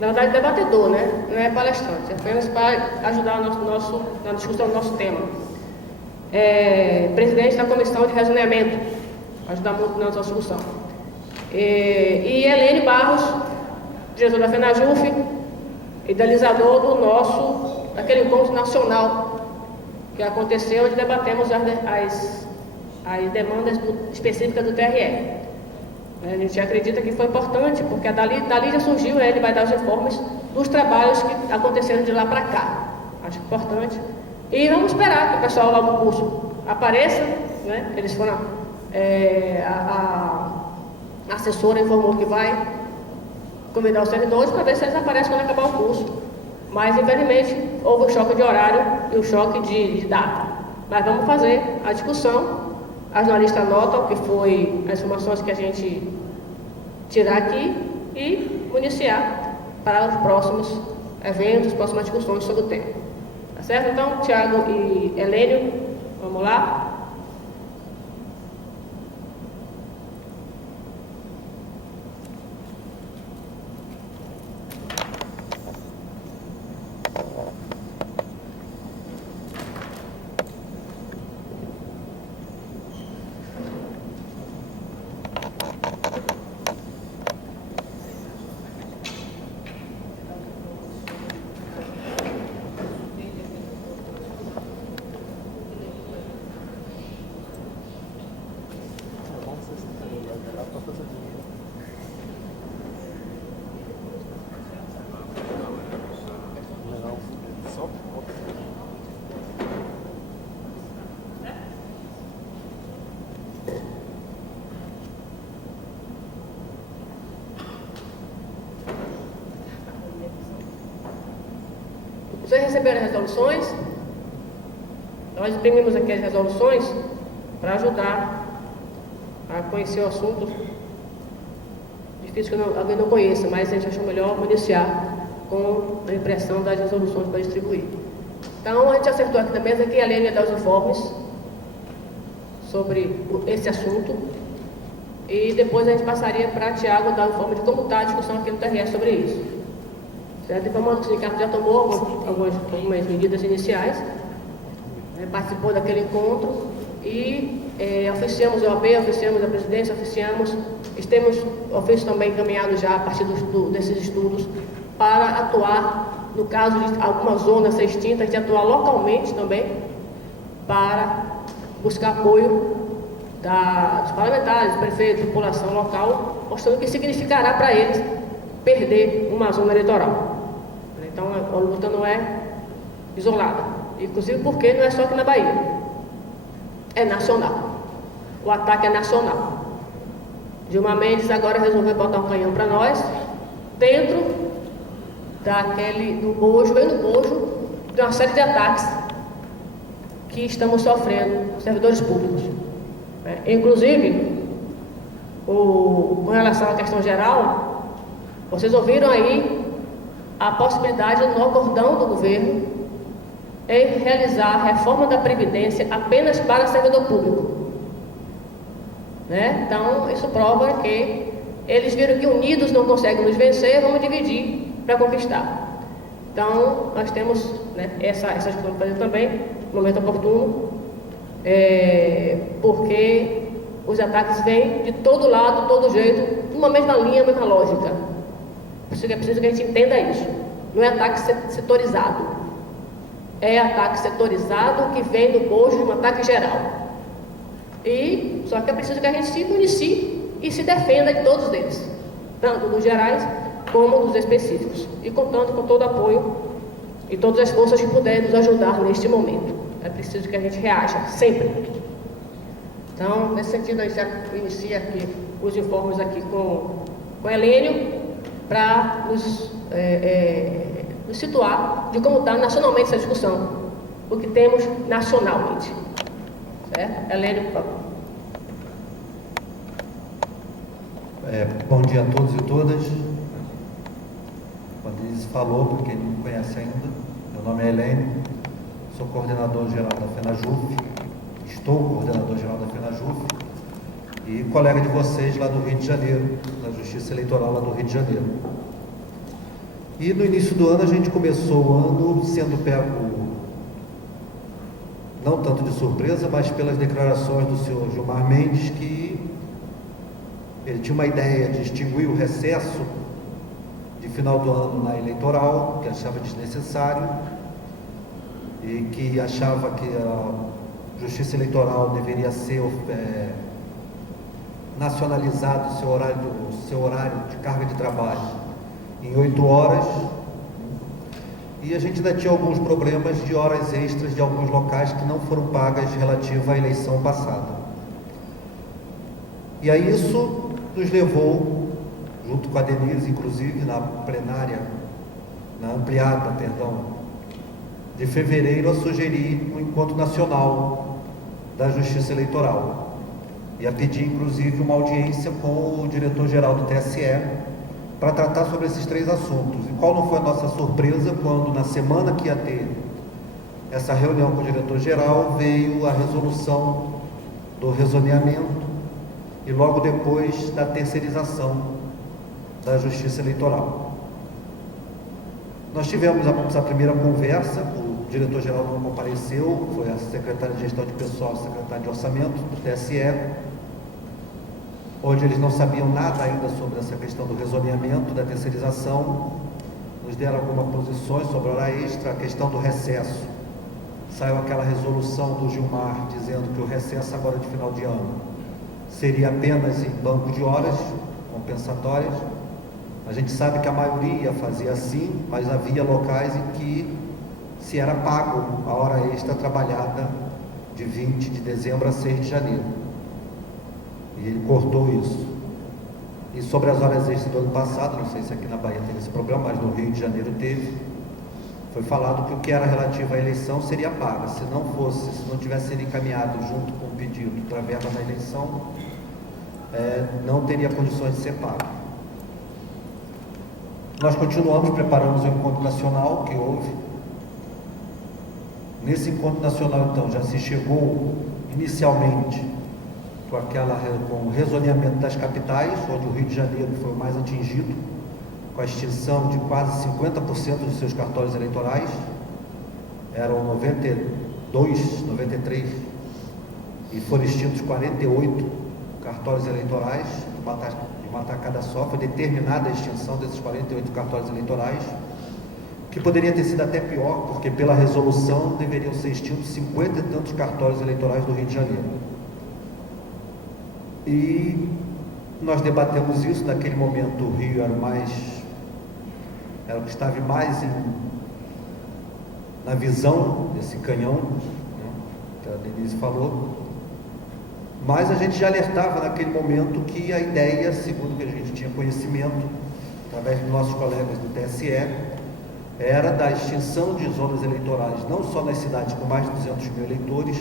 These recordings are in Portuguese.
na verdade, debatedor, né? Não é palestrante, é apenas para ajudar na discussão do nosso tema. Presidente da Comissão de Rezoneamento, ajudar muito na nossa discussão. E Helene Barros, diretor da FENAJUF, idealizador daquele encontro nacional que aconteceu, onde debatemos as demandas específicas do TRE. A gente acredita que foi importante, porque dali já surgiu, ele vai dar os informes dos trabalhos que aconteceram de lá para cá. Acho importante. E vamos esperar que o pessoal lá do curso apareça, né? Eles foram, a assessora informou que vai convidar os servidores para ver se eles aparecem quando acabar o curso. Mas, infelizmente, houve o choque de horário e o choque de data. Mas vamos fazer a discussão. As jornalistas anotam que foi as informações que a gente tirar aqui e municiar para os próximos eventos, próximas discussões sobre o tema. Tá certo? Então, Tiago e Helênio, vamos lá. Vocês receberam as resoluções? Nós imprimimos aqui as resoluções para ajudar a conhecer o assunto. Difícil que alguém não conheça, mas a gente achou melhor municiar com a impressão das resoluções para distribuir. Então, a gente acertou aqui na mesa que a Helene ia dar os informes sobre esse assunto e depois a gente passaria para Tiago dar o informe de como está a discussão aqui no TRE sobre isso. Certo? Informando que o sindicato já tomou algumas medidas iniciais, né, participou daquele encontro e oficiamos o OAB, oficiamos a presidência, temos ofícios também encaminhados já a partir desses estudos para atuar, no caso de alguma zona ser extinta, a gente atuar localmente também para buscar apoio dos parlamentares, prefeitos, população local, mostrando o que significará para eles perder uma zona eleitoral. Então, a luta não é isolada, inclusive porque não é só aqui na Bahia, é nacional. O ataque é nacional. Gilmar Mendes agora resolveu botar um canhão para nós, dentro do bojo, bem no bojo, de uma série de ataques que estamos sofrendo, servidores públicos. Inclusive, com relação à questão geral, vocês ouviram aí a possibilidade no acordão do governo em realizar a reforma da Previdência apenas para servidor público. Então, isso prova que eles viram que unidos não conseguem nos vencer, vamos dividir para conquistar. Então, nós temos essa discussão para fazer também, no momento oportuno, porque os ataques vêm de todo lado, de todo jeito, numa mesma linha, mesma lógica. É preciso que a gente entenda isso. Não é ataque setorizado. É ataque setorizado que vem do bojo de um ataque geral. Só que é preciso que a gente se municie e se defenda de todos eles, tanto dos gerais como dos específicos, e contando com todo o apoio e todas as forças que puderem nos ajudar neste momento. É preciso que a gente reaja, sempre. Então, nesse sentido, a gente já inicia aqui os informes aqui com o Helênio, para nos situar de como está nacionalmente essa discussão, o que temos nacionalmente. Certo? Helênio, por favor. Bom dia a todos e todas. Como a Denise falou, para quem não me conhece ainda, meu nome é Helênio, sou coordenador geral da FENAJUF, estou coordenador geral da FENAJUF e colega de vocês lá do Rio de Janeiro, da Justiça Eleitoral lá do Rio de Janeiro. E no início do ano a gente começou o ano sendo pego, não tanto de surpresa, mas pelas declarações do senhor Gilmar Mendes, que ele tinha uma ideia de extinguir o recesso de final do ano na eleitoral, que achava desnecessário, e que achava que a Justiça Eleitoral deveria ser nacionalizado o seu horário de carga de trabalho em 8 horas, e a gente ainda tinha alguns problemas de horas extras de alguns locais que não foram pagas relativa à eleição passada. E aí isso nos levou, junto com a Denise, inclusive, na plenária, na ampliada, perdão, de fevereiro, a sugerir um encontro nacional da Justiça Eleitoral e a pedir, inclusive, uma audiência com o diretor-geral do TSE para tratar sobre esses 3 assuntos. E qual não foi a nossa surpresa quando, na semana que ia ter essa reunião com o diretor-geral, veio a resolução do rezoneamento e logo depois da terceirização da Justiça Eleitoral. Nós tivemos a primeira conversa, o diretor-geral não compareceu, foi a secretária de Gestão de Pessoal e secretária de Orçamento do TSE, onde eles não sabiam nada ainda sobre essa questão do rezoneamento, da terceirização, nos deram algumas posições sobre a hora extra, a questão do recesso. Saiu aquela resolução do Gilmar dizendo que o recesso agora de final de ano seria apenas em banco de horas compensatórias. A gente sabe que a maioria fazia assim, mas havia locais em que se era pago a hora extra trabalhada de 20 de dezembro a 6 de janeiro. E ele cortou isso. E sobre as horas extras do ano passado, não sei se aqui na Bahia teve esse problema, mas no Rio de Janeiro teve, foi falado que o que era relativo à eleição seria paga. Se não tivesse sido encaminhado junto com o pedido para a verba da eleição, não teria condições de ser pago. Nós continuamos, preparamos o encontro nacional que houve. Nesse encontro nacional, então, já se chegou inicialmente com o rezoneamento das capitais, onde o Rio de Janeiro foi o mais atingido, com a extinção de quase 50% dos seus cartórios eleitorais. Eram 92, 93, e foram extintos 48 cartórios eleitorais, de uma tacada só. Foi determinada a extinção desses 48 cartórios eleitorais, que poderia ter sido até pior, porque pela resolução deveriam ser extintos 50 e tantos cartórios eleitorais do Rio de Janeiro. E nós debatemos isso. Naquele momento o Rio era o que estava mais na visão desse canhão, né, que a Denise falou, mas a gente já alertava naquele momento que a ideia, segundo que a gente tinha conhecimento, através dos nossos colegas do TSE, era da extinção de zonas eleitorais, não só nas cidades com mais de 200 mil eleitores,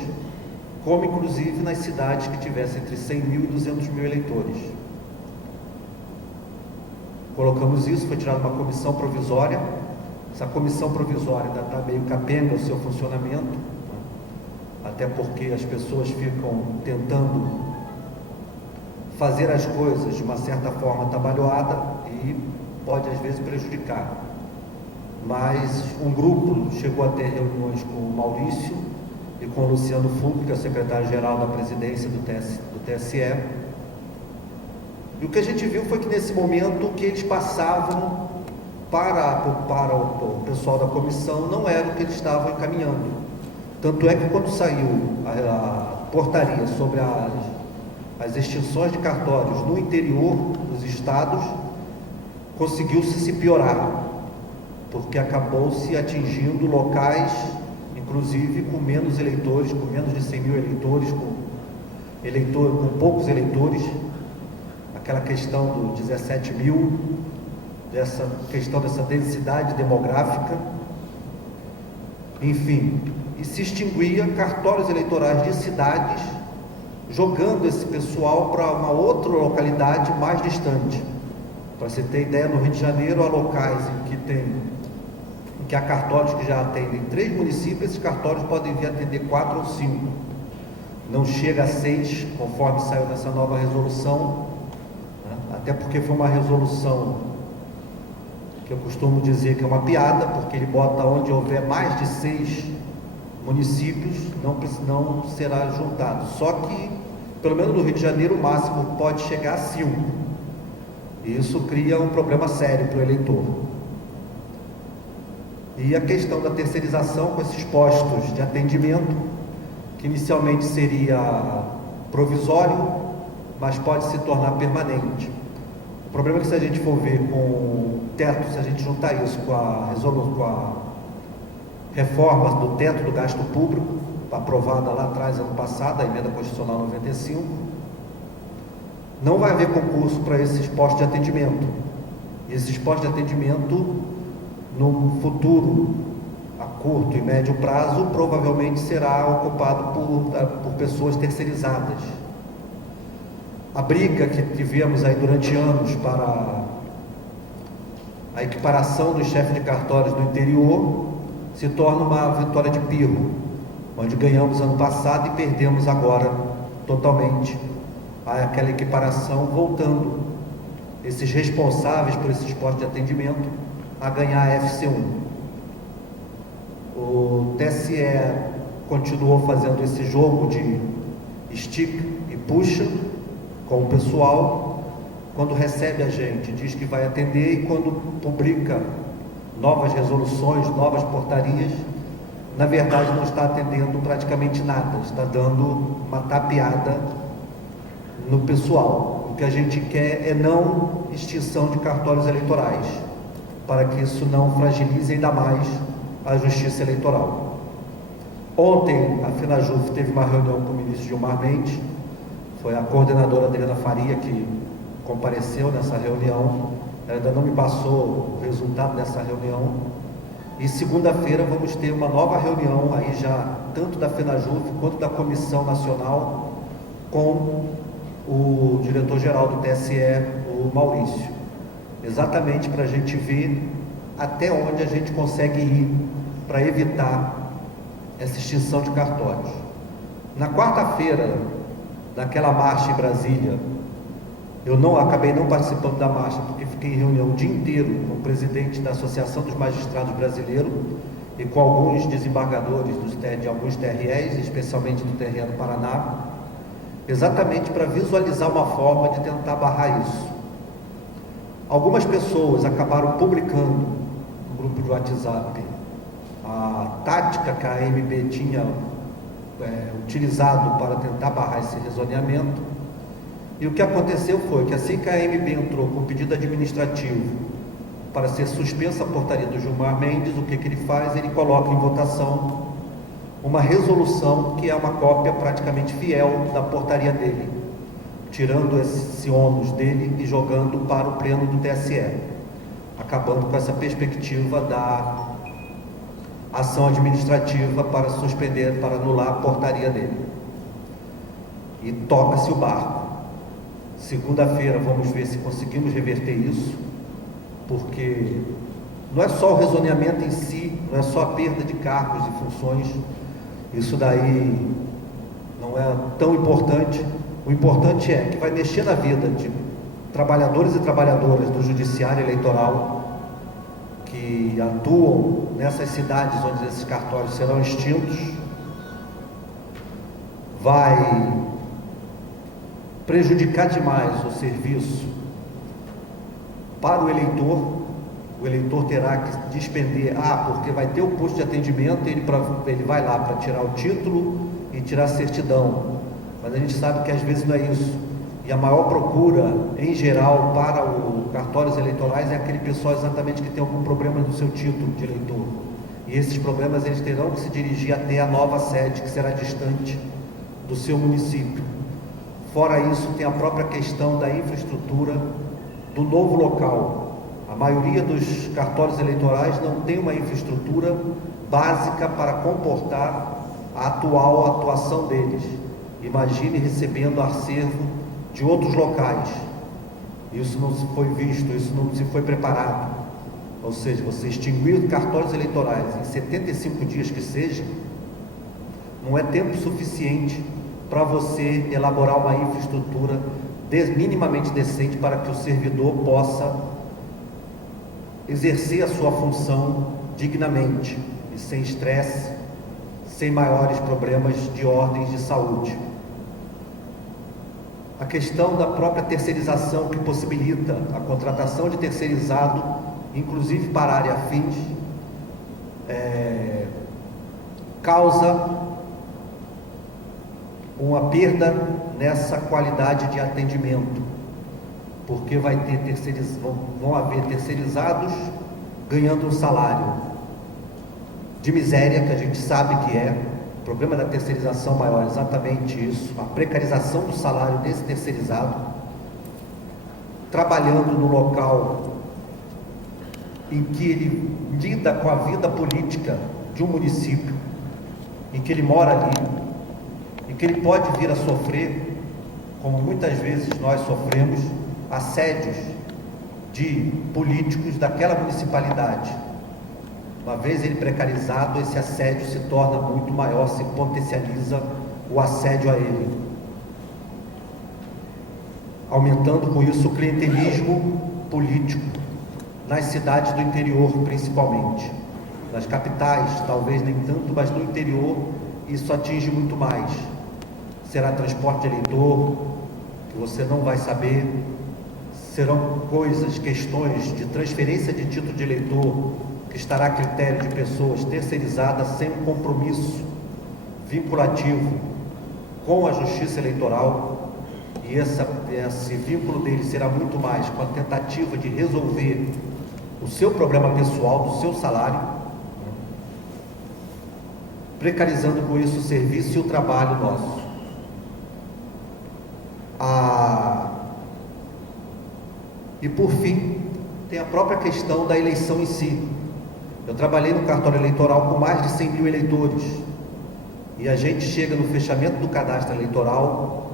como inclusive nas cidades que tivessem entre 100 mil e 200 mil eleitores. Colocamos isso, foi tirada uma comissão provisória. Essa comissão provisória ainda está meio capenga o seu funcionamento, né? Até porque as pessoas ficam tentando fazer as coisas de uma certa forma atabalhoada e pode às vezes prejudicar. Mas um grupo chegou a ter reuniões com o Maurício e com o Luciano Fulco, que é o secretário-geral da presidência do TSE. E o que a gente viu foi que nesse momento o que eles passavam para o pessoal da comissão não era o que eles estavam encaminhando. Tanto é que quando saiu a portaria sobre as extinções de cartórios no interior dos estados, conseguiu-se se piorar, porque acabou se atingindo locais, inclusive com menos eleitores, com menos de 100 mil eleitores, com poucos eleitores. Aquela questão do 17 mil, dessa questão dessa densidade demográfica, enfim, e se extinguia cartórios eleitorais de cidades, jogando esse pessoal para uma outra localidade mais distante. Para você ter ideia, no Rio de Janeiro há locais em que há cartórios que já atendem 3 municípios, esses cartórios podem vir atender 4 ou 5, não chega a 6, conforme saiu nessa nova resolução, né? Até porque foi uma resolução que que eu costumo dizer que é uma piada, porque ele bota onde houver mais de 6 municípios, não será juntado. Só que, pelo menos no Rio de Janeiro, o máximo pode chegar a 5. E isso cria um problema sério para o eleitor. E a questão da terceirização com esses postos de atendimento, que inicialmente seria provisório, mas pode se tornar permanente. O problema é que, se a gente for ver com o teto, se a gente juntar isso com a reforma do teto do gasto público, aprovada lá atrás, ano passado, a emenda constitucional 95, não vai haver concurso para esses postos de atendimento. E esses postos de atendimento, no futuro, a curto e médio prazo, provavelmente será ocupado por pessoas terceirizadas. A briga que tivemos aí durante anos para a equiparação dos chefes de cartórios no interior se torna uma vitória de pirro, onde ganhamos ano passado e perdemos agora totalmente aquela equiparação, voltando esses responsáveis por esses postos de atendimento a ganhar a FC1. O TSE continuou fazendo esse jogo de estica e puxa com o pessoal. Quando recebe a gente, diz que vai atender, e quando publica novas resoluções, novas portarias, na verdade não está atendendo praticamente nada, está dando uma tapeada no pessoal. O que a gente quer é não extinção de cartórios eleitorais, para que isso não fragilize ainda mais a justiça eleitoral. Ontem a FenaJuF teve uma reunião com o ministro Gilmar Mendes, foi a coordenadora Adriana Faria que compareceu nessa reunião. Ela ainda não me passou o resultado dessa reunião, e segunda-feira vamos ter uma nova reunião aí já, tanto da FenaJuF quanto da Comissão Nacional, com o diretor-geral do TSE, o Maurício, exatamente para a gente ver até onde a gente consegue ir para evitar essa extinção de cartórios. Na quarta-feira, naquela marcha em Brasília, eu acabei não participando da marcha, porque fiquei em reunião o dia inteiro com o presidente da Associação dos Magistrados Brasileiros e com alguns desembargadores de alguns TREs, especialmente do TRE do Paraná, exatamente para visualizar uma forma de tentar barrar isso. Algumas pessoas acabaram publicando no grupo de WhatsApp a tática que a AMB tinha utilizado para tentar barrar esse rezoneamento. E o que aconteceu foi que, assim que a AMB entrou com o pedido administrativo para ser suspensa a portaria do Gilmar Mendes, o que ele faz? Ele coloca em votação uma resolução que é uma cópia praticamente fiel da portaria dele, tirando esse ônus dele e jogando para o pleno do TSE, acabando com essa perspectiva da ação administrativa para suspender, para anular a portaria dele. E toca-se o barco. Segunda-feira vamos ver se conseguimos reverter isso, porque não é só o rezoneamento em si, não é só a perda de cargos e funções, isso daí não é tão importante. O importante é que vai mexer na vida de trabalhadores e trabalhadoras do judiciário eleitoral que atuam nessas cidades onde esses cartórios serão extintos, vai prejudicar demais o serviço para o eleitor. O eleitor terá que despender, porque vai ter o posto de atendimento, ele vai lá para tirar o título e tirar a certidão, mas a gente sabe que às vezes não é isso, e a maior procura, em geral, para os cartórios eleitorais é aquele pessoal exatamente que tem algum problema no seu título de eleitor, e esses problemas eles terão que se dirigir até a nova sede, que será distante do seu município. Fora isso, tem a própria questão da infraestrutura do novo local. A maioria dos cartórios eleitorais não tem uma infraestrutura básica para comportar a atual atuação deles. Imagine recebendo acervo de outros locais. Isso não se foi visto, isso não se foi preparado. Ou seja, você extinguir cartórios eleitorais em 75 dias que seja, não é tempo suficiente para você elaborar uma infraestrutura minimamente decente para que o servidor possa exercer a sua função dignamente e sem estresse, sem maiores problemas de ordens de saúde. A questão da própria terceirização, que possibilita a contratação de terceirizado, inclusive para a área fins, causa uma perda nessa qualidade de atendimento, porque vão haver terceirizados ganhando um salário de miséria, que a gente sabe que é. O problema da terceirização maior é exatamente isso, a precarização do salário desse terceirizado, trabalhando no local em que ele lida com a vida política de um município, em que ele mora ali, em que ele pode vir a sofrer, como muitas vezes nós sofremos, assédios de políticos daquela municipalidade. Uma vez ele precarizado, esse assédio se torna muito maior, se potencializa o assédio a ele, aumentando com isso o clientelismo político nas cidades do interior, principalmente. Nas capitais, talvez nem tanto, mas no interior isso atinge muito mais. Será transporte de eleitor, que você não vai saber, serão questões de transferência de título de eleitor, que estará a critério de pessoas terceirizadas sem um compromisso vinculativo com a Justiça Eleitoral, e esse vínculo dele será muito mais com a tentativa de resolver o seu problema pessoal, do seu salário, precarizando com isso o serviço e o trabalho nosso. E por fim, tem a própria questão da eleição em si. Eu trabalhei no cartório eleitoral com mais de 100 mil eleitores, e a gente chega no fechamento do cadastro eleitoral,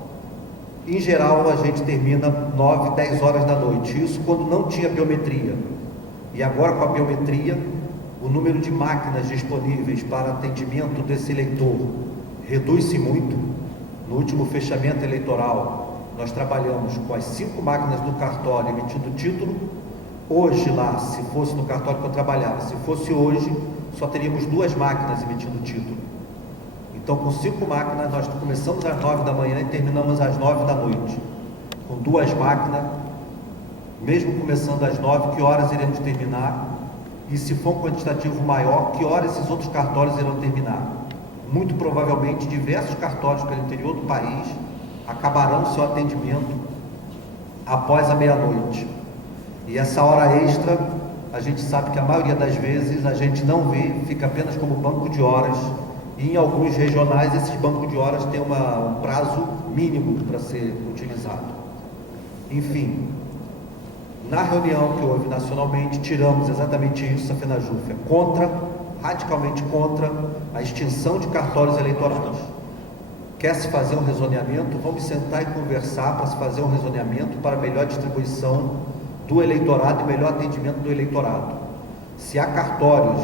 em geral a gente termina 9, 10 horas da noite, isso quando não tinha biometria. E agora, com a biometria, o número de máquinas disponíveis para atendimento desse eleitor reduz-se muito. No último fechamento eleitoral, nós trabalhamos com as 5 máquinas do cartório emitindo título. Hoje lá, se fosse no cartório que eu trabalhava, se fosse hoje, só teríamos 2 máquinas emitindo título. Então, com 5 máquinas, nós começamos às 9 da manhã e terminamos às 9 da noite. Com 2 máquinas, mesmo começando às 9, que horas iremos terminar? E se for um quantitativo maior, que horas esses outros cartórios irão terminar? Muito provavelmente, diversos cartórios pelo interior do país acabarão seu atendimento após a meia-noite. E essa hora extra, a gente sabe que a maioria das vezes a gente não vê, fica apenas como banco de horas, e em alguns regionais esses bancos de horas têm um prazo mínimo para ser utilizado. Enfim, na reunião que houve nacionalmente, tiramos exatamente isso. A FENAJUF é radicalmente contra a extinção de cartórios eleitorais. Quer se fazer um rezoneamento? Vamos sentar e conversar para se fazer um rezoneamento para melhor distribuição do eleitorado e melhor atendimento do eleitorado. Se há cartórios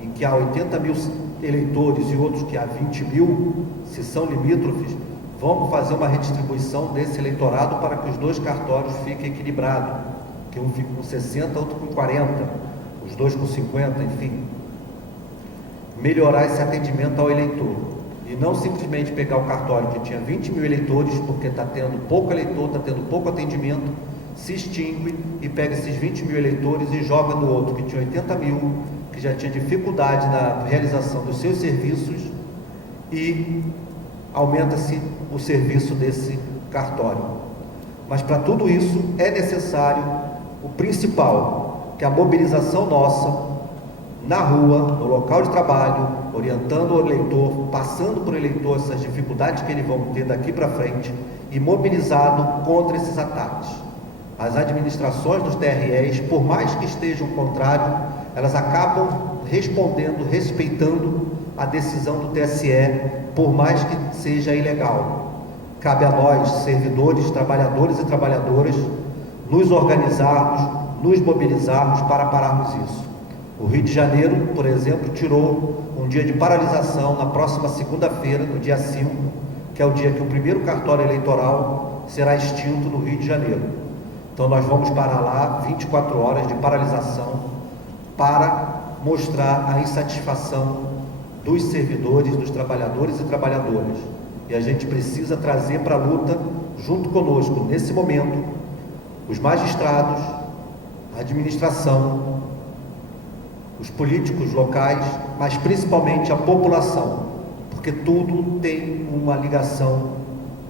em que há 80 mil eleitores e outros que há 20 mil, se são limítrofes, vamos fazer uma redistribuição desse eleitorado para que os 2 cartórios fiquem equilibrados, que um fique com 60, outro com 40, os 2 com 50, enfim. Melhorar esse atendimento ao eleitor, e não simplesmente pegar o cartório que tinha 20 mil eleitores, porque está tendo pouco eleitor, está tendo pouco atendimento, se extingue e pega esses 20 mil eleitores e joga no outro que tinha 80 mil, que já tinha dificuldade na realização dos seus serviços, e aumenta-se o serviço desse cartório. Mas para tudo isso é necessário o principal, que é a mobilização nossa na rua, no local de trabalho, orientando o eleitor, passando para o eleitor essas dificuldades que eles vão ter daqui para frente, e mobilizado contra esses ataques. As administrações dos TREs, por mais que estejam contrário, elas acabam respondendo, respeitando a decisão do TSE, por mais que seja ilegal. Cabe a nós, servidores, trabalhadores e trabalhadoras, nos organizarmos, nos mobilizarmos para pararmos isso. O Rio de Janeiro, por exemplo, tirou um dia de paralisação na próxima segunda-feira, no dia 5, que é o dia que o primeiro cartório eleitoral será extinto no Rio de Janeiro. Então nós vamos parar lá 24 horas de paralisação para mostrar a insatisfação dos servidores, dos trabalhadores e trabalhadoras. E a gente precisa trazer para a luta, junto conosco, nesse momento, os magistrados, a administração, os políticos locais, mas principalmente a população, porque tudo tem uma ligação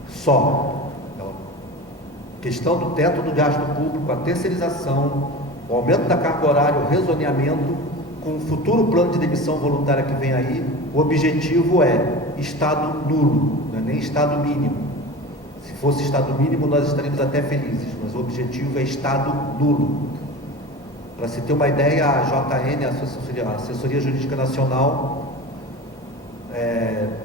só. A questão do teto do gasto público, a terceirização, o aumento da carga horária, o rezoneamento, com o futuro plano de demissão voluntária que vem aí, o objetivo é estado nulo, não é nem estado mínimo. Se fosse estado mínimo, nós estaríamos até felizes, mas o objetivo é estado nulo. Para se ter uma ideia, a JN, a Assessoria Jurídica Nacional,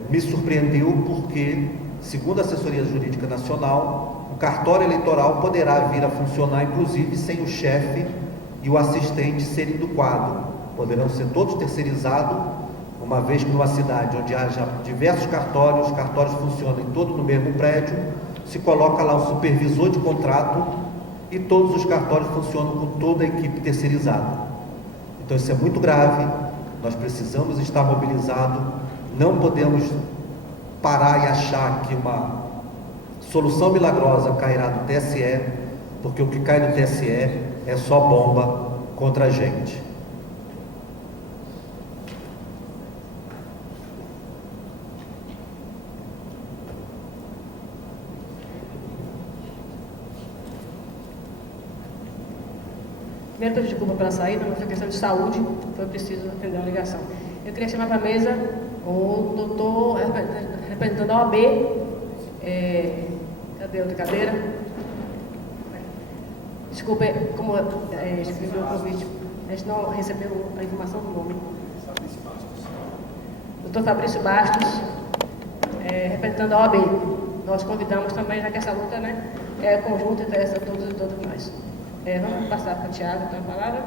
me surpreendeu porque, segundo a Assessoria Jurídica Nacional, o cartório eleitoral poderá vir a funcionar, inclusive, sem o chefe e o assistente serem do quadro. Poderão ser todos terceirizados, uma vez que numa cidade onde haja diversos cartórios, os cartórios funcionam todos no mesmo prédio, se coloca lá um supervisor de contrato e todos os cartórios funcionam com toda a equipe terceirizada. Então isso é muito grave, nós precisamos estar mobilizados, não podemos parar e achar que uma solução milagrosa cairá no TSE, porque o que cai no TSE é só bomba contra a gente. Primeiro, peço desculpa pela saída, mas foi questão de saúde, foi preciso atender uma ligação. Eu queria chamar para a mesa o doutor, representando a OAB, cadê outra cadeira? Desculpe, como escrevi o convite, a gente não recebeu a informação do nome. Doutor Fabrício Bastos, representando a OAB. Nós convidamos também, já que essa luta, né, é conjunta entre todos e todos nós. Vamos passar para o Tiago, então, a palavra.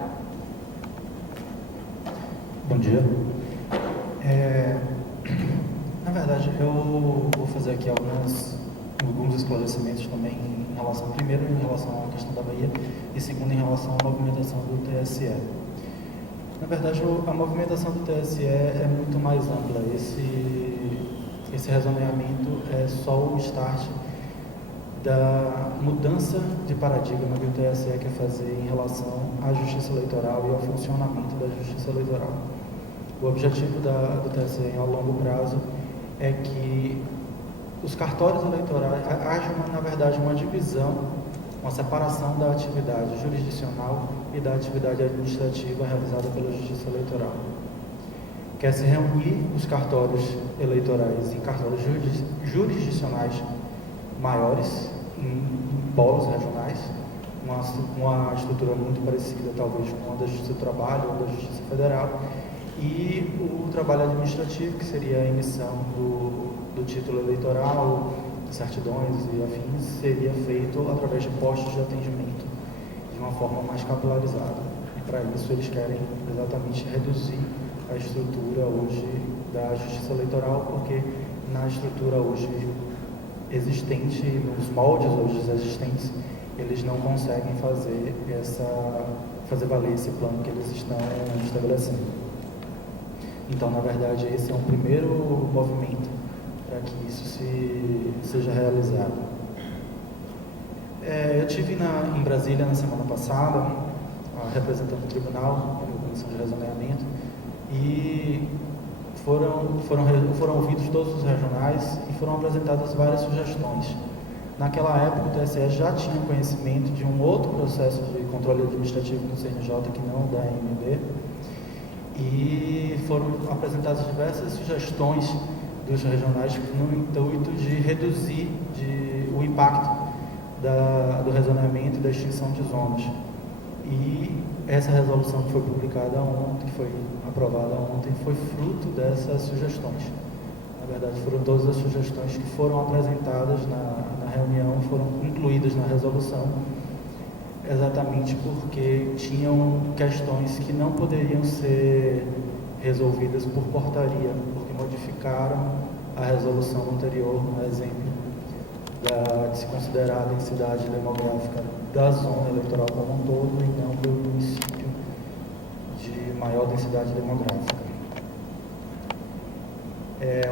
Bom dia. Na verdade, eu vou fazer aqui alguns esclarecimentos também em relação, primeiro, em relação à questão da Bahia e segundo, em relação à movimentação do TSE. Na verdade, a movimentação do TSE é muito mais ampla. Esse rezoneamento é só o start da mudança de paradigma que o TSE quer fazer em relação à justiça eleitoral e ao funcionamento da justiça eleitoral. O objetivo do TSE a longo prazo é que os cartórios eleitorais haja, na verdade, uma divisão, uma separação da atividade jurisdicional e da atividade administrativa realizada pela justiça eleitoral. Quer se reunir os cartórios eleitorais em cartórios jurisdicionais maiores, em polos regionais, uma estrutura muito parecida talvez com a da Justiça do Trabalho ou da Justiça Federal, e o trabalho administrativo, que seria a emissão do título eleitoral, certidões e afins, seria feito através de postos de atendimento de uma forma mais capilarizada. E para isso eles querem exatamente reduzir a estrutura hoje da Justiça Eleitoral, porque na estrutura hoje existente, nos moldes hoje existentes, eles não conseguem fazer valer esse plano que eles estão estabelecendo. Então, na verdade, esse é um primeiro movimento para que isso seja realizado. Eu estive em Brasília na semana passada, representando o tribunal, a comissão de rezoneamento, e foram ouvidos todos os regionais e foram apresentadas várias sugestões. Naquela época, o TSE já tinha conhecimento de um outro processo de controle administrativo no CNJ, que não o da AMB, e foram apresentadas diversas sugestões dos regionais no intuito de reduzir o impacto do rezoneamento e da extinção de zonas. E essa resolução que foi publicada ontem, que foi aprovada ontem, foi fruto dessas sugestões. Na verdade, foram todas as sugestões que foram apresentadas na reunião, foram incluídas na resolução, exatamente porque tinham questões que não poderiam ser resolvidas por portaria, porque modificaram a resolução anterior, no exemplo, de se considerar a densidade demográfica da zona eleitoral como um todo e não do município de densidade demográfica.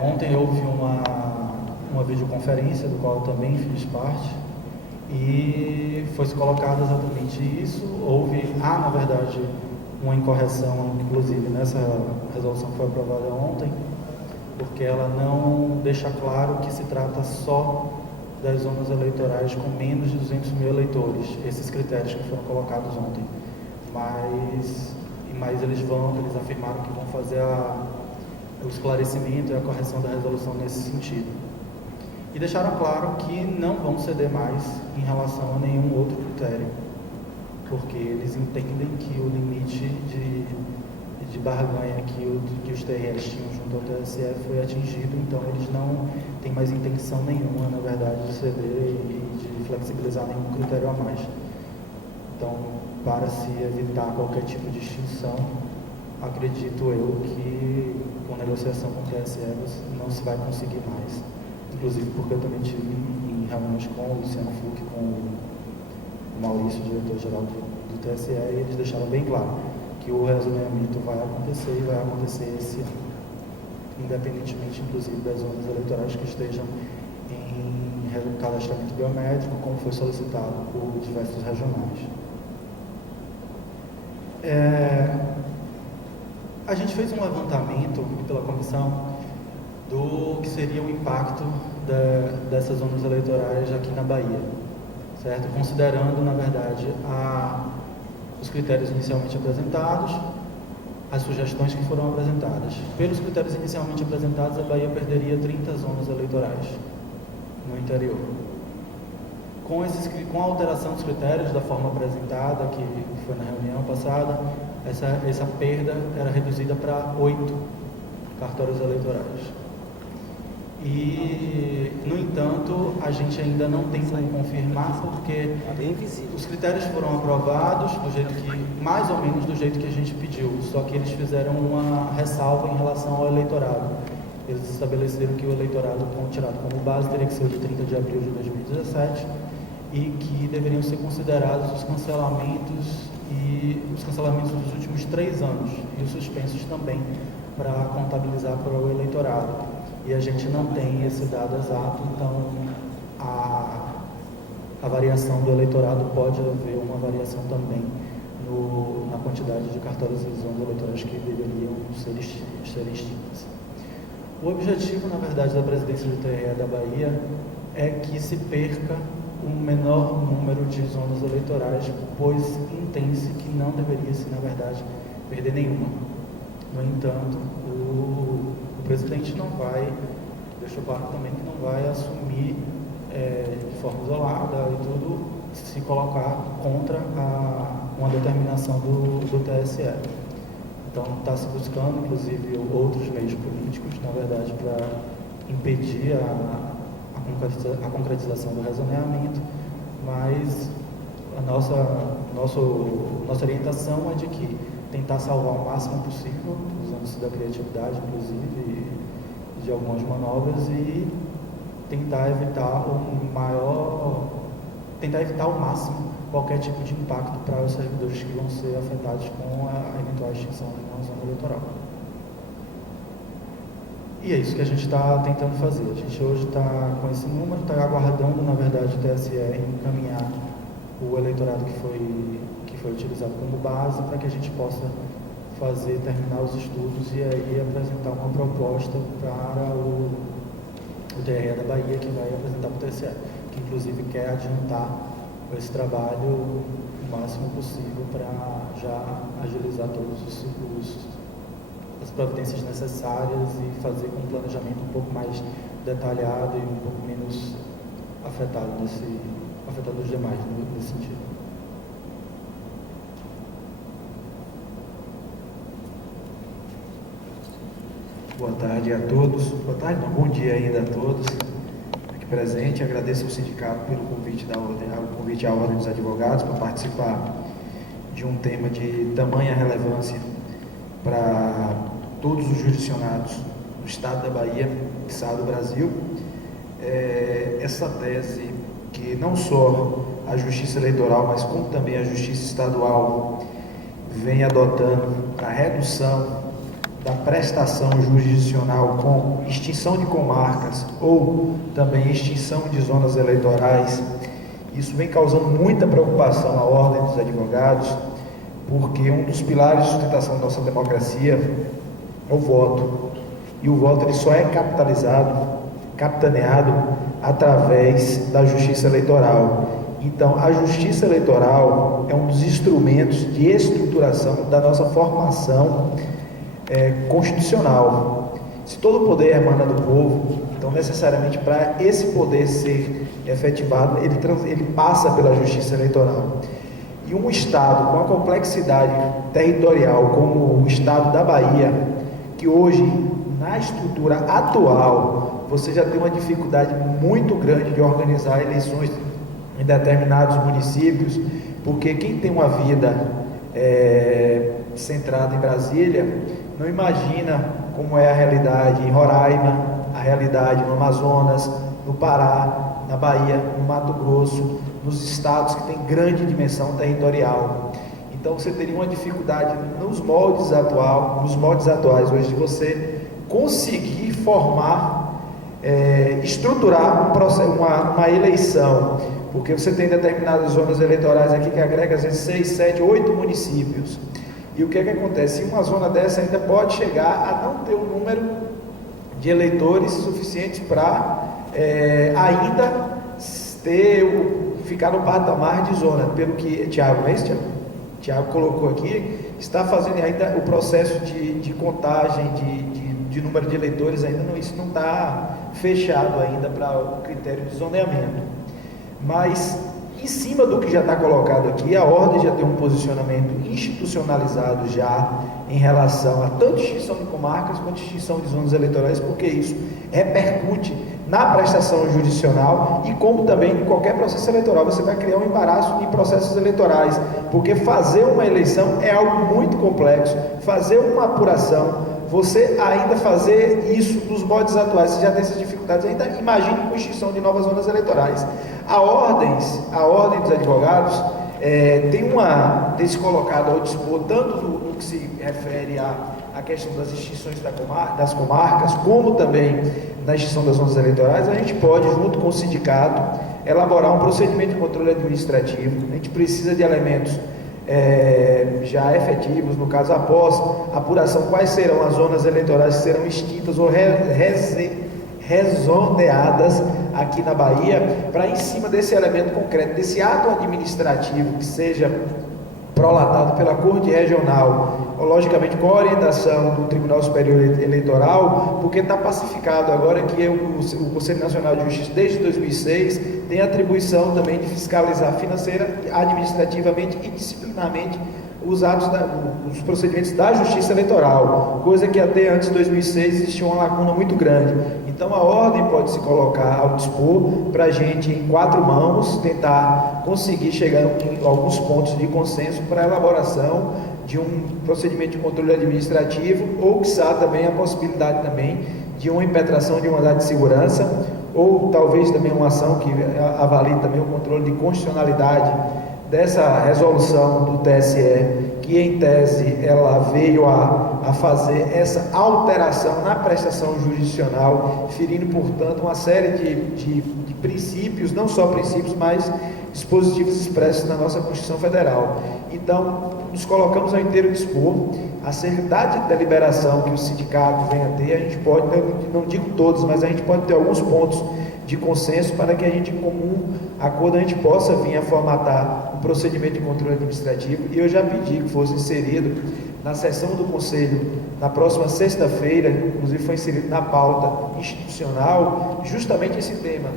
Ontem houve uma videoconferência, do qual eu também fiz parte, e foi-se colocado exatamente isso. Há, na verdade, uma incorreção, inclusive, nessa resolução que foi aprovada ontem, porque ela não deixa claro que se trata só das zonas eleitorais com menos de 200 mil eleitores, esses critérios que foram colocados ontem. Mas eles afirmaram que vão fazer o esclarecimento e a correção da resolução nesse sentido. E deixaram claro que não vão ceder mais em relação a nenhum outro critério, porque eles entendem que o limite de barganha que os TREs tinham junto ao TSE foi atingido, então eles não têm mais intenção nenhuma, na verdade, de ceder e de flexibilizar nenhum critério a mais. Então, para se evitar qualquer tipo de extinção, acredito eu que com negociação com o TSE não se vai conseguir mais. Inclusive porque eu também tive em reuniões com o Luciano Fuch, com o Maurício, diretor-geral do TSE, e eles deixaram bem claro que o rezoneamento vai acontecer e vai acontecer esse ano, independentemente, inclusive, das zonas eleitorais que estejam em cadastramento biométrico, como foi solicitado por diversos regionais. A gente fez um levantamento pela comissão do que seria o impacto dessas zonas eleitorais aqui na Bahia, certo? Considerando, na verdade, os critérios inicialmente apresentados, as sugestões que foram apresentadas. Pelos critérios inicialmente apresentados, a Bahia perderia 30 zonas eleitorais no interior. Com a alteração dos critérios da forma apresentada, que foi na reunião passada, essa perda era reduzida para 8 cartórios eleitorais. E, no entanto, a gente ainda não tem como confirmar, porque os critérios foram aprovados do jeito que, mais ou menos do jeito que a gente pediu, só que eles fizeram uma ressalva em relação ao eleitorado. Eles estabeleceram que o eleitorado tirado como base teria que ser o de 30 de abril de 2017 e que deveriam ser considerados os cancelamentos dos últimos 3 anos e os suspensos também, para contabilizar para o eleitorado. E a gente não tem esse dado exato, então a variação do eleitorado pode haver uma variação também na quantidade de cartórios e zonas eleitorais que deveriam ser extintas. O objetivo, na verdade, da presidência do TRE da Bahia é que se perca o menor número de zonas eleitorais, pois entende-se que não deveria-se, na verdade, perder nenhuma. No entanto, o presidente não vai, deixou claro também que não vai assumir de forma isolada e tudo, se colocar contra uma determinação do TSE. Então, está se buscando, inclusive, outros meios políticos, na verdade, para impedir a concretização do rezoneamento, mas a nossa orientação é de que tentar salvar o máximo possível, usando-se da criatividade, inclusive, de algumas manobras, e tentar evitar ao máximo qualquer tipo de impacto para os servidores que vão ser afetados com a eventual extinção na zona eleitoral. E é isso que a gente está tentando fazer. A gente hoje está com esse número, está aguardando, na verdade, o TSE encaminhar o eleitorado que foi utilizado como base, para que a gente possa terminar os estudos e aí apresentar uma proposta para o TRE da Bahia, que vai apresentar para o TSE, que inclusive quer adiantar esse trabalho o máximo possível para já agilizar todas as providências necessárias e fazer com um planejamento um pouco mais detalhado e um pouco menos afetado dos demais nesse sentido. Boa tarde a todos. Boa tarde, não, bom dia ainda a todos aqui presentes. Agradeço ao sindicato pelo convite à Ordem dos Advogados para participar de um tema de tamanha relevância para todos os jurisdicionados do Estado da Bahia, do Estado do Brasil. Essa tese que não só a Justiça Eleitoral, mas como também a Justiça Estadual vem adotando a redução da prestação jurisdicional com extinção de comarcas ou também extinção de zonas eleitorais, isso vem causando muita preocupação à Ordem dos Advogados, porque um dos pilares de sustentação da nossa democracia é o voto. E o voto ele só é capitaneado através da justiça eleitoral. Então, a justiça eleitoral é um dos instrumentos de estruturação da nossa formação constitucional. Se todo o poder emana do povo, então necessariamente para esse poder ser efetivado, ele passa pela justiça eleitoral. E um estado com a complexidade territorial como o estado da Bahia, que hoje, na estrutura atual, você já tem uma dificuldade muito grande de organizar eleições em determinados municípios, porque quem tem uma vida centrada em Brasília, não imagina como é a realidade em Roraima, a realidade no Amazonas, no Pará, na Bahia, no Mato Grosso, nos estados que têm grande dimensão territorial. Então você teria uma dificuldade nos moldes atuais hoje de você conseguir formar, estruturar uma eleição, porque você tem determinadas zonas eleitorais aqui que agrega às vezes 6, 7, 8 municípios. E o que é que acontece? Uma zona dessa ainda pode chegar a não ter um número de eleitores suficientes para ainda ficar no patamar de zona, pelo que Tiago, não é isso, Tiago colocou aqui, está fazendo ainda o processo de contagem de número de eleitores, ainda não, isso não está fechado ainda para o critério de zoneamento. Mas, em cima do que já está colocado aqui, a Ordem já tem um posicionamento institucionalizado já em relação a tanto extinção de comarcas quanto extinção de zonas eleitorais, porque isso repercute na prestação jurisdicional e como também em qualquer processo eleitoral. Você vai criar um embaraço em processos eleitorais, porque fazer uma eleição é algo muito complexo, fazer uma apuração, você ainda fazer isso nos moldes atuais, você já tem essas dificuldades, ainda imagine com extinção de novas zonas eleitorais. A Ordem dos Advogados tem se colocado ao dispor, tanto no que se refere à questão das extinções das comarcas, como também na extinção das zonas eleitorais. A gente pode, junto com o sindicato, elaborar um procedimento de controle administrativo. A gente precisa de elementos já efetivos, no caso, após apuração, quais serão as zonas eleitorais que serão extintas ou rezoneadas aqui na Bahia, para em cima desse elemento concreto, desse ato administrativo que seja prolatado pela Corte Regional, logicamente com a orientação do Tribunal Superior Eleitoral, porque está pacificado agora que o Conselho Nacional de Justiça, desde 2006, tem atribuição também de fiscalizar financeira, administrativamente e disciplinarmente os procedimentos da Justiça Eleitoral, coisa que até antes de 2006 existia uma lacuna muito grande. Então a Ordem pode se colocar ao dispor para a gente, em 4 mãos, tentar conseguir chegar em alguns pontos de consenso para a elaboração de um procedimento de controle administrativo, ou quiçá também a possibilidade também de uma impetração de mandado de segurança, ou talvez também uma ação que avalie também o controle de constitucionalidade dessa resolução do TSE, que em tese ela veio a fazer essa alteração na prestação jurisdicional, ferindo, portanto, uma série de princípios, não só princípios, mas dispositivos expressos na nossa Constituição Federal. Então, nos colocamos ao inteiro dispor, acerca da deliberação que o sindicato venha a ter, a gente pode, não digo todos, mas a gente pode ter alguns pontos de consenso para que a gente, em comum acordo, a gente possa vir a formatar um procedimento de controle administrativo. E eu já pedi que fosse inserido na sessão do Conselho, na próxima sexta-feira, inclusive foi inserido na pauta institucional, justamente esse tema,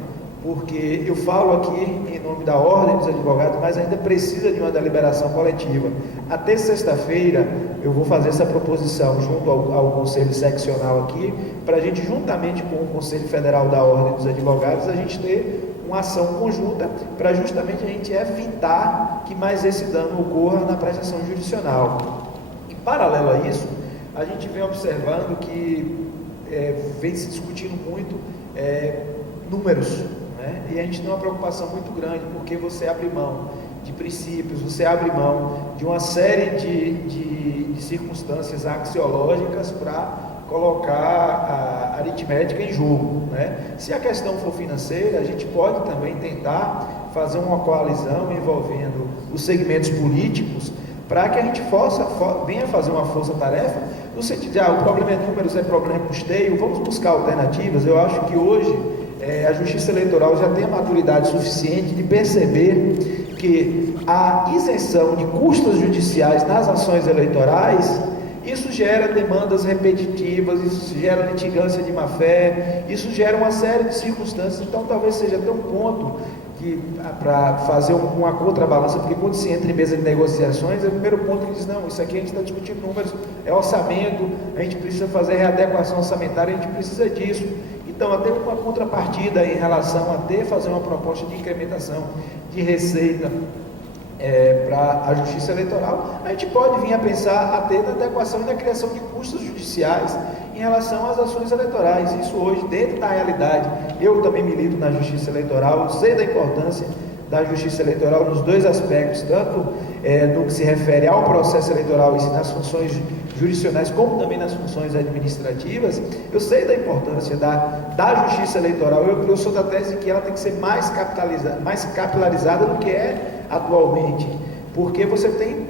porque eu falo aqui em nome da Ordem dos Advogados, mas ainda precisa de uma deliberação coletiva. Até sexta-feira eu vou fazer essa proposição junto ao Conselho Seccional aqui, para a gente, juntamente com o Conselho Federal da Ordem dos Advogados, a gente ter uma ação conjunta para justamente a gente evitar que mais esse dano ocorra na prestação jurisdicional. Em paralelo a isso, a gente vem observando que vem se discutindo muito números, né? E a gente tem uma preocupação muito grande, porque você abre mão de princípios, você abre mão de uma série de circunstâncias axiológicas para colocar a aritmética em jogo, né? Se a questão for financeira, a gente pode também tentar fazer uma coalizão envolvendo os segmentos políticos para que a gente venha fazer uma força-tarefa no sentido de, o problema é números, é problema é custeio, vamos buscar alternativas. Eu acho que hoje a Justiça Eleitoral já tem a maturidade suficiente de perceber que a isenção de custas judiciais nas ações eleitorais, isso gera demandas repetitivas, isso gera litigância de má-fé, isso gera uma série de circunstâncias. Então talvez seja até um ponto para fazer uma contrabalança, porque quando se entra em mesa de negociações, é o primeiro ponto que diz, não, isso aqui a gente está discutindo números, é orçamento, a gente precisa fazer readequação orçamentária, a gente precisa disso. Então, até uma contrapartida em relação a fazer uma proposta de incrementação de receita para a Justiça Eleitoral, a gente pode vir a pensar até na adequação e na criação de custos judiciais em relação às ações eleitorais. Isso hoje, dentro da realidade, eu também milito na Justiça Eleitoral, sei da importância da Justiça Eleitoral nos dois aspectos, tanto no que se refere ao processo eleitoral e nas funções jurisdicionais, como também nas funções administrativas. Eu sei da importância da Justiça Eleitoral, eu sou da tese de que ela tem que ser mais capilarizada do que é atualmente, porque você tem,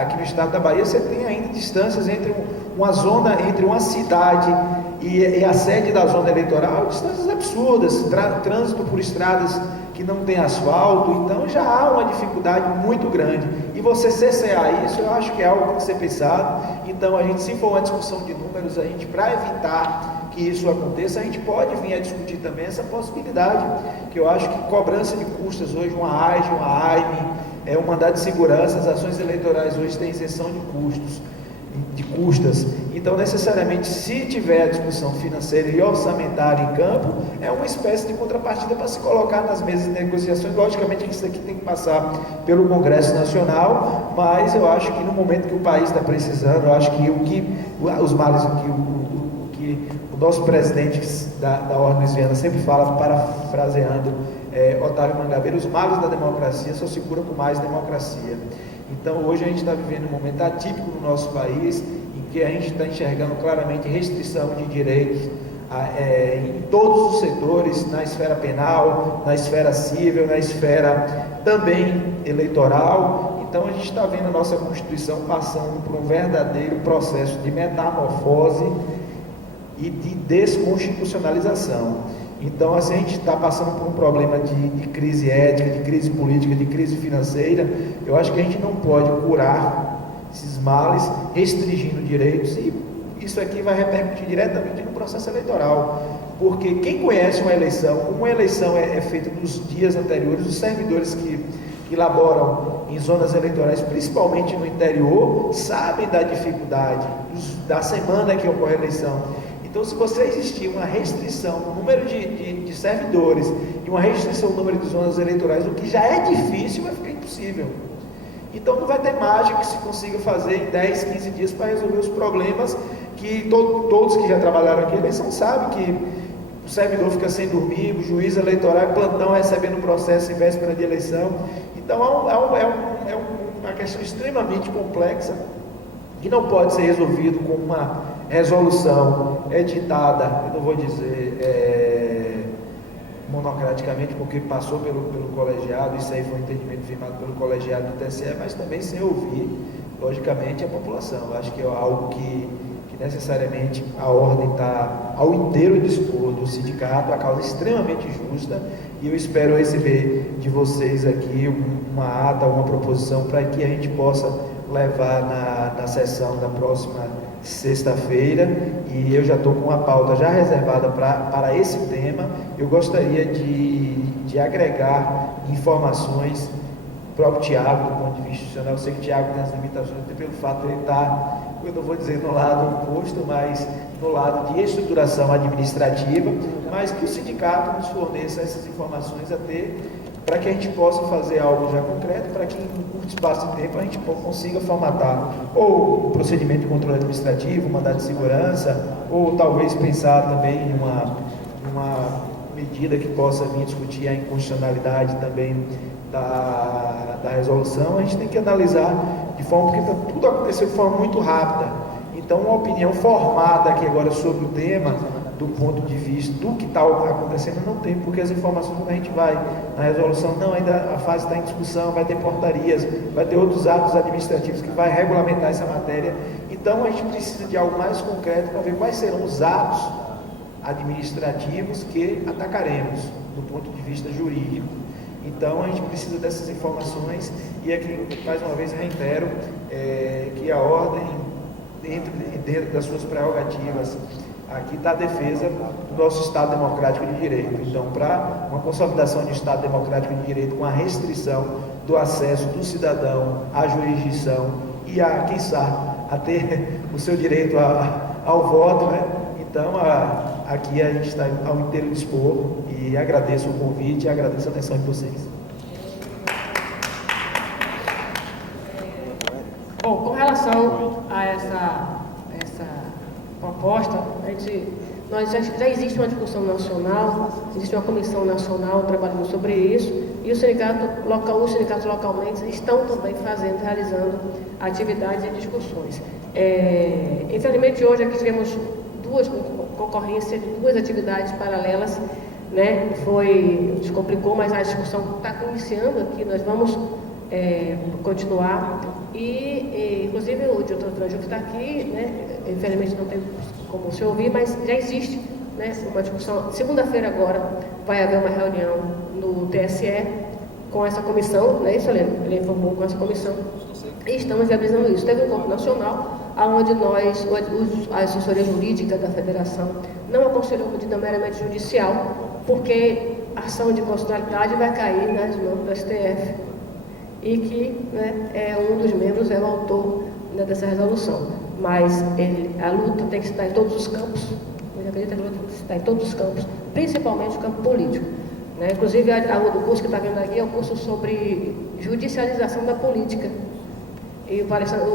aqui no estado da Bahia, você tem ainda distâncias entre uma zona, entre uma cidade e a sede da zona eleitoral, distâncias absurdas, trânsito por estradas que não tem asfalto, então já há uma dificuldade muito grande, e você cercear isso, eu acho que é algo que tem que ser pensado. Então se for uma discussão de números, a gente, para evitar que isso aconteça, a gente pode vir a discutir também essa possibilidade, que eu acho que cobrança de custas hoje, uma AIGE, uma AIME, um mandado de segurança, as ações eleitorais hoje têm isenção de custas, então necessariamente, se tiver a discussão financeira e orçamentária em campo, é uma espécie de contrapartida para se colocar nas mesas de negociações. Logicamente que isso aqui tem que passar pelo Congresso Nacional, mas eu acho que no momento que o país está precisando, eu acho que os males que o nosso presidente da Ordem Lesbiana sempre fala, parafraseando Otávio Mangabeira, os males da democracia só se curam com mais democracia. Então hoje a gente está vivendo um momento atípico no nosso país, em que a gente está enxergando claramente restrição de direitos em todos os setores, na esfera penal, na esfera civil, na esfera também eleitoral. Então a gente está vendo a nossa Constituição passando por um verdadeiro processo de metamorfose e de desconstitucionalização. Então, assim, a gente está passando por um problema de crise ética, de crise política, de crise financeira. Eu acho que a gente não pode curar esses males restringindo direitos, e isso aqui vai repercutir diretamente no processo eleitoral, porque quem conhece uma eleição, como uma eleição é feita nos dias anteriores, os servidores que laboram em zonas eleitorais, principalmente no interior, sabem da dificuldade da semana que ocorre a eleição. Então, se você existir uma restrição no número de servidores e uma restrição no número de zonas eleitorais, o que já é difícil vai ficar impossível. Então, não vai ter mágica que se consiga fazer em 10, 15 dias para resolver os problemas que todos que já trabalharam aqui em eleição sabem, que o servidor fica sem dormir, o juiz eleitoral plantão recebendo processo em véspera de eleição. Então, é uma questão extremamente complexa, que não pode ser resolvido com uma resolução editada, eu não vou dizer monocraticamente, porque passou pelo colegiado, isso aí foi um entendimento firmado pelo colegiado do TSE, mas também sem ouvir, logicamente, a população. Eu acho que é algo que necessariamente a ordem está ao inteiro dispor do sindicato, a causa é extremamente justa, e eu espero receber de vocês aqui uma ata, uma proposição, para que a gente possa levar na sessão da próxima sexta-feira, e eu já estou com uma pauta já reservada para esse tema. Eu gostaria de agregar informações para o Tiago, do ponto de vista institucional. Eu sei que o Tiago tem as limitações, até pelo fato de ele estar, eu não vou dizer no lado oposto, mas no lado de estruturação administrativa, mas que o sindicato nos forneça essas informações para que a gente possa fazer algo já concreto, para que em um curto espaço de tempo a gente consiga formatar ou um procedimento de controle administrativo, um mandado de segurança, ou talvez pensar também em medida que possa vir discutir a inconstitucionalidade também da resolução, a gente tem que analisar de forma, porque tudo aconteceu de forma muito rápida. Então, uma opinião formada aqui agora sobre o tema, do ponto de vista do que está acontecendo, não tem, porque as informações, quando a gente vai na resolução, não, ainda a fase está em discussão, vai ter portarias, vai ter outros atos administrativos que vai regulamentar essa matéria. Então, a gente precisa de algo mais concreto para ver quais serão os atos administrativos que atacaremos, do ponto de vista jurídico. Então, a gente precisa dessas informações, e aqui, mais uma vez, reitero que a ordem, dentro das suas prerrogativas, aqui está a defesa do nosso Estado Democrático de Direito. Então, para uma consolidação de Estado Democrático de Direito com a restrição do acesso do cidadão à jurisdição e a, quiçá, a ter o seu direito ao voto, né? Então, aqui a gente está ao inteiro dispor, e agradeço o convite e agradeço a atenção de vocês. Bom, com relação a essa proposta, já existe uma discussão nacional, existe uma comissão nacional trabalhando sobre isso, e os sindicatos localmente estão também realizando atividades e discussões. Infelizmente, hoje aqui tivemos duas concorrências, duas atividades paralelas, né? Descomplicou, mas a discussão está iniciando aqui, nós vamos continuar, e inclusive o doutor Tranjo que está aqui, né? Infelizmente não tem como se ouvir, mas já existe, né, uma discussão. Segunda-feira agora vai haver uma reunião no TSE com essa comissão, né? Isso ele informou, com essa comissão, e estamos viabilizando isso. Teve um encontro nacional, onde a assessoria jurídica da federação não aconselhou medida meramente judicial, porque a ação de constitucionalidade vai cair nas mãos do STF, e que, né, um dos membros é o autor, né, dessa resolução. Mas a luta tem que estar em todos os campos, eu acredito que a luta tem que estar em todos os campos, principalmente o campo político, né? Inclusive, o curso que está vendo aqui é um curso sobre judicialização da política. E o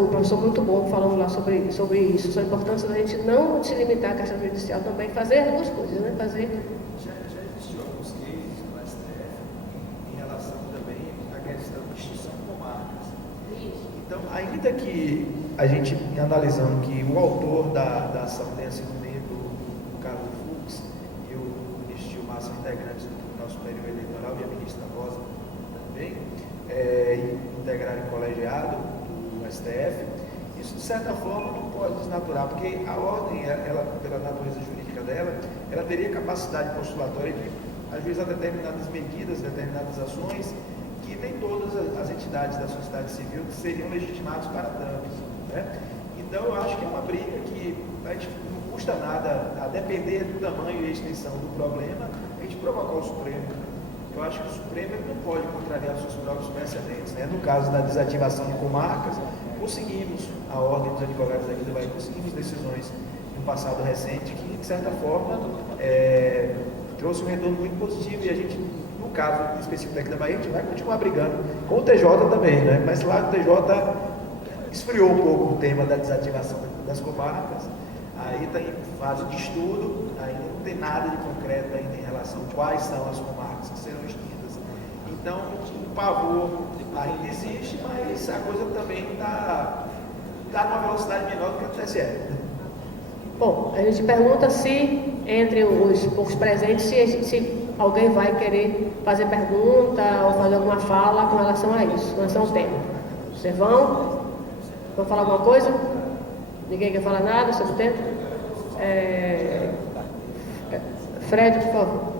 professor muito bom falando lá sobre isso, sobre a importância da gente não se limitar à questão judicial, também fazer as duas coisas, né? Já existiu alguns cases no STF em relação também à questão de extinção de comarcas. Então, ainda que a gente, analisando que o autor da ação tenha sido membro do Carlos Fux e o ministro Gilmar são integrantes do Tribunal Superior Eleitoral e a ministra Rosa também, integrarem colegiado do STF, isso de certa forma não pode desnaturar, porque a ordem, ela, pela natureza jurídica dela, ela teria capacidade postulatória de ajuizar determinadas medidas, determinadas ações, que nem todas as entidades da sociedade civil seriam legitimadas para tanto, né? Então, eu acho que é uma briga que a gente não custa nada, a depender do tamanho e extensão do problema, a gente provocar o Supremo. Eu acho que o Supremo não pode contrariar os seus próprios precedentes, né? No caso da desativação de comarcas, conseguimos, a Ordem dos Advogados daqui da Bahia, conseguimos decisões no passado recente que, de certa forma, trouxe um retorno muito positivo, e a gente, no caso específico daqui da Bahia, a gente vai continuar brigando com o TJ também, né? Mas lá o TJ esfriou um pouco o tema da desativação das comarcas, aí está em fase de estudo, ainda não tem nada de concreto ainda em relação a quais são as comarcas que serão extintas. Então, o pavor ainda existe, mas a coisa também está numa velocidade menor do que a TSE. Bom, a gente pergunta se, entre os presentes, se alguém vai querer fazer pergunta ou fazer alguma fala com relação a isso, com relação ao tema. Vocês vão falar alguma coisa? Ninguém quer falar nada sobre o tema? Fred, por favor.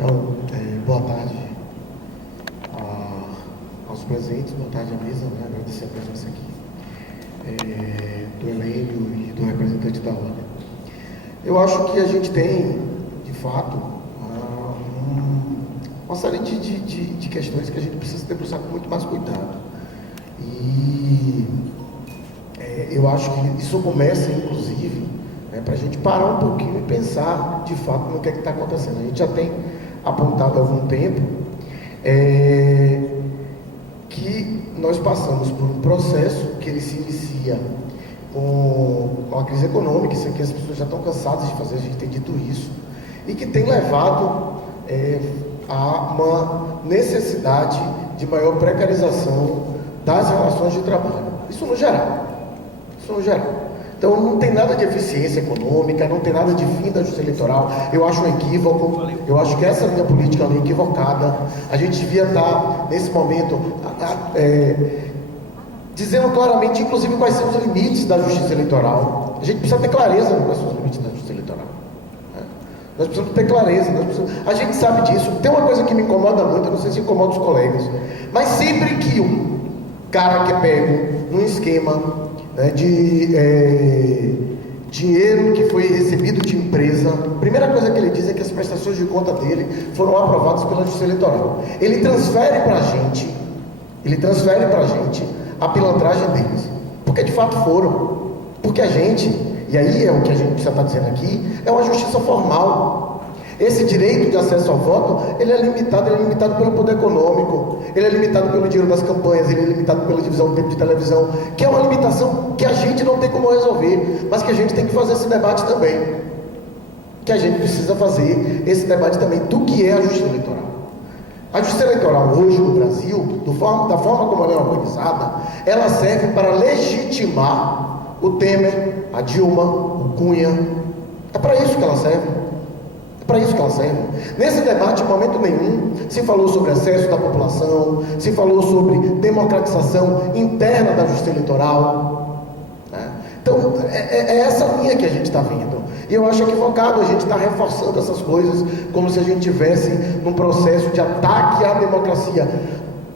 Então, boa tarde aos presentes, boa tarde à mesa, né? Agradecer a presença aqui do Helênio e do representante da ordem. Eu acho que a gente tem, de fato, uma série de questões que a gente precisa debruçar com muito mais cuidado. E eu acho que isso começa, inclusive, para a gente parar um pouquinho e pensar, de fato, no que é que está acontecendo. A gente já tem apontado há algum tempo que nós passamos por um processo que ele se inicia com a crise econômica, isso aqui as pessoas já estão cansadas de fazer, a gente tem dito isso, e que tem levado a uma necessidade de maior precarização das relações de trabalho. Isso no geral. Então não tem nada de eficiência econômica, não tem nada de fim da justiça eleitoral. Eu acho um equívoco, eu acho que essa linha política é uma linha equivocada. A gente devia estar, nesse momento, dizendo claramente, inclusive, quais são os limites da justiça eleitoral. A gente precisa ter clareza quais são os limites da justiça eleitoral. Nós precisamos ter clareza. A gente sabe disso. Tem uma coisa que me incomoda muito, eu não sei se incomoda os colegas, mas sempre que um cara que é pego num esquema de dinheiro que foi recebido de empresa, a primeira coisa que ele diz é que as prestações de conta dele foram aprovadas pela Justiça Eleitoral. Ele transfere para a gente a pilantragem deles, porque de fato foram, porque a gente, e aí é o que a gente precisa estar dizendo aqui, é uma justiça formal. Esse direito de acesso ao voto, ele é limitado pelo poder econômico, ele é limitado pelo dinheiro das campanhas, ele é limitado pela divisão do tempo de televisão, que é uma limitação que a gente não tem como resolver, mas que a gente tem que fazer esse debate também. Que a gente precisa fazer esse debate também do que é a justiça eleitoral. A justiça eleitoral hoje no Brasil, da forma como ela é organizada, ela serve para legitimar o Temer, a Dilma, o Cunha. É para isso que ela serve. Nesse debate, em momento nenhum, se falou sobre acesso da população, se falou sobre democratização interna da justiça eleitoral. Então, é essa linha que a gente está vendo. E eu acho equivocado a gente estar reforçando essas coisas como se a gente estivesse num processo de ataque à democracia.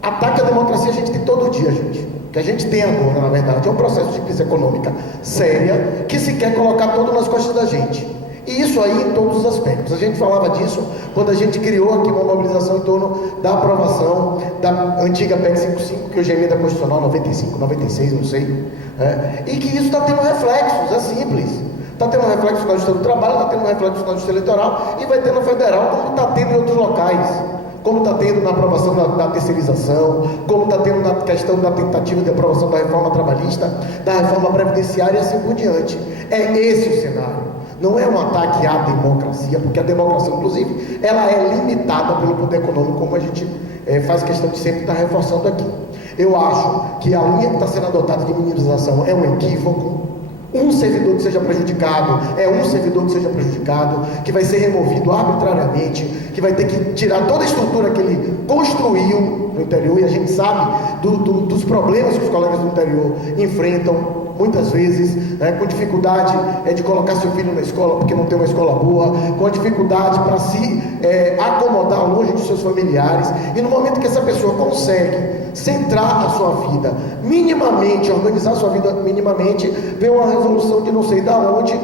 Ataque à democracia a gente tem todo dia, gente. O que a gente tem agora, na verdade, é um processo de crise econômica séria que se quer colocar todo nas costas da gente. E isso aí em todos os aspectos. A gente falava disso quando a gente criou aqui uma mobilização em torno da aprovação da antiga PEC 55, que hoje é emenda constitucional 95, 96, não sei. E que isso está tendo reflexos, é simples. Está tendo reflexo na justiça do trabalho, está tendo reflexo na justiça eleitoral e vai ter na federal, como está tendo em outros locais. Como está tendo na aprovação da terceirização, como está tendo na questão da tentativa de aprovação da reforma trabalhista, da reforma previdenciária e assim por diante. É esse o cenário. Não é um ataque à democracia, porque a democracia, inclusive, ela é limitada pelo poder econômico, como a gente faz questão de sempre estar reforçando aqui. Eu acho que a linha que está sendo adotada de minimização é um equívoco. Um servidor que seja prejudicado, que vai ser removido arbitrariamente, que vai ter que tirar toda a estrutura que ele construiu no interior, e a gente sabe dos problemas que os colegas do interior enfrentam, muitas vezes, com dificuldade de colocar seu filho na escola porque não tem uma escola boa, com a dificuldade para se acomodar longe dos seus familiares, e no momento que essa pessoa consegue centrar a sua vida minimamente, organizar a sua vida minimamente, vem uma resolução de não sei da onde,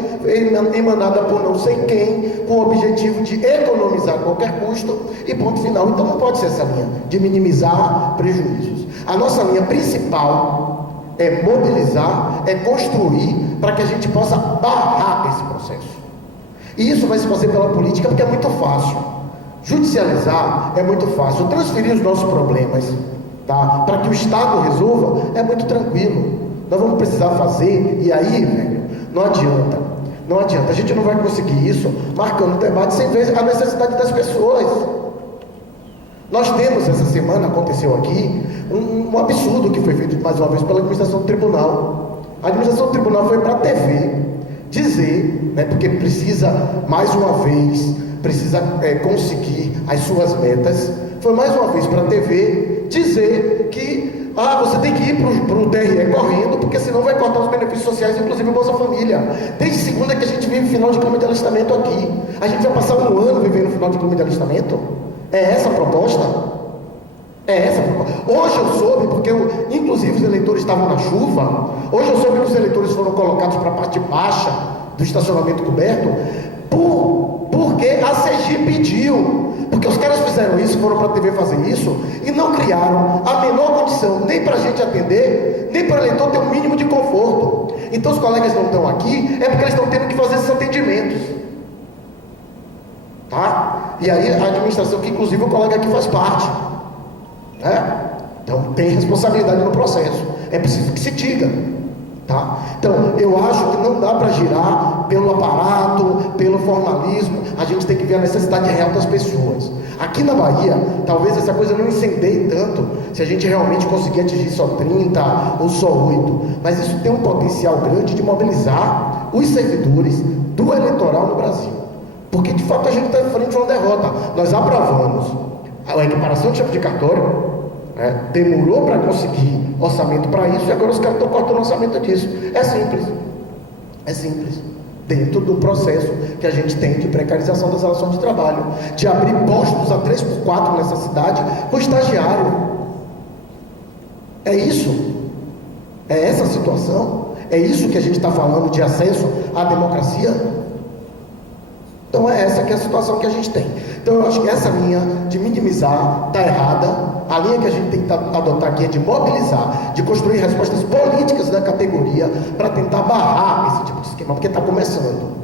emanada por não sei quem, com o objetivo de economizar a qualquer custo, e ponto final. Então não pode ser essa linha de minimizar prejuízos. A nossa linha principal é mobilizar, é construir para que a gente possa barrar esse processo. E isso vai se fazer pela política, porque é muito fácil. Judicializar é muito fácil. Transferir os nossos problemas, para que o Estado resolva, é muito tranquilo. Nós vamos precisar fazer, e aí, velho, não adianta. A gente não vai conseguir isso marcando o debate sem ver a necessidade das pessoas. Nós temos, essa semana, aconteceu aqui, um absurdo que foi feito mais uma vez pela administração do tribunal. A administração do tribunal foi para a TV dizer, porque precisa, mais uma vez, conseguir as suas metas, foi mais uma vez para a TV dizer que você tem que ir para o TRE correndo, porque senão vai cortar os benefícios sociais, inclusive o Bolsa Família. Desde segunda que a gente vive final de clima de alistamento aqui. A gente vai passar um ano vivendo final de clima de alistamento? É essa a proposta? Hoje eu soube, porque inclusive os eleitores estavam na chuva, hoje eu soube que os eleitores foram colocados para a parte baixa do estacionamento coberto, porque a CEGI pediu, porque os caras fizeram isso eles foram para a TV fazer isso e não criaram a menor condição nem para a gente atender, nem para o eleitor ter um mínimo de conforto. Então os colegas não estão aqui, é porque eles estão tendo que fazer esses atendimentos. Tá? E aí a administração, que inclusive o colega aqui faz parte, né? Então tem responsabilidade no processo, é preciso que se diga, tá? Então eu acho que não dá para girar pelo aparato, pelo formalismo. A gente tem que ver a necessidade real das pessoas. Aqui na Bahia, talvez essa coisa não incendeie tanto, se a gente realmente conseguir atingir só 30 ou só 8, mas isso tem um potencial grande de mobilizar os servidores do eleitoral no Brasil, porque de fato a gente está em frente a uma derrota. Nós aprovamos a equiparação de chefe de cartório, né? Demorou para conseguir orçamento para isso, e agora os caras estão cortando o orçamento disso. É simples, dentro do processo que a gente tem de precarização das relações de trabalho, de abrir postos a 3x4 nessa cidade com estagiário. É isso, é essa situação, é isso que a gente está falando de acesso à democracia. Então é essa que é a situação que a gente tem. Então eu acho que essa linha de minimizar está errada. A linha que a gente tem que adotar aqui é de mobilizar, de construir respostas políticas da categoria para tentar barrar esse tipo de esquema, porque está começando.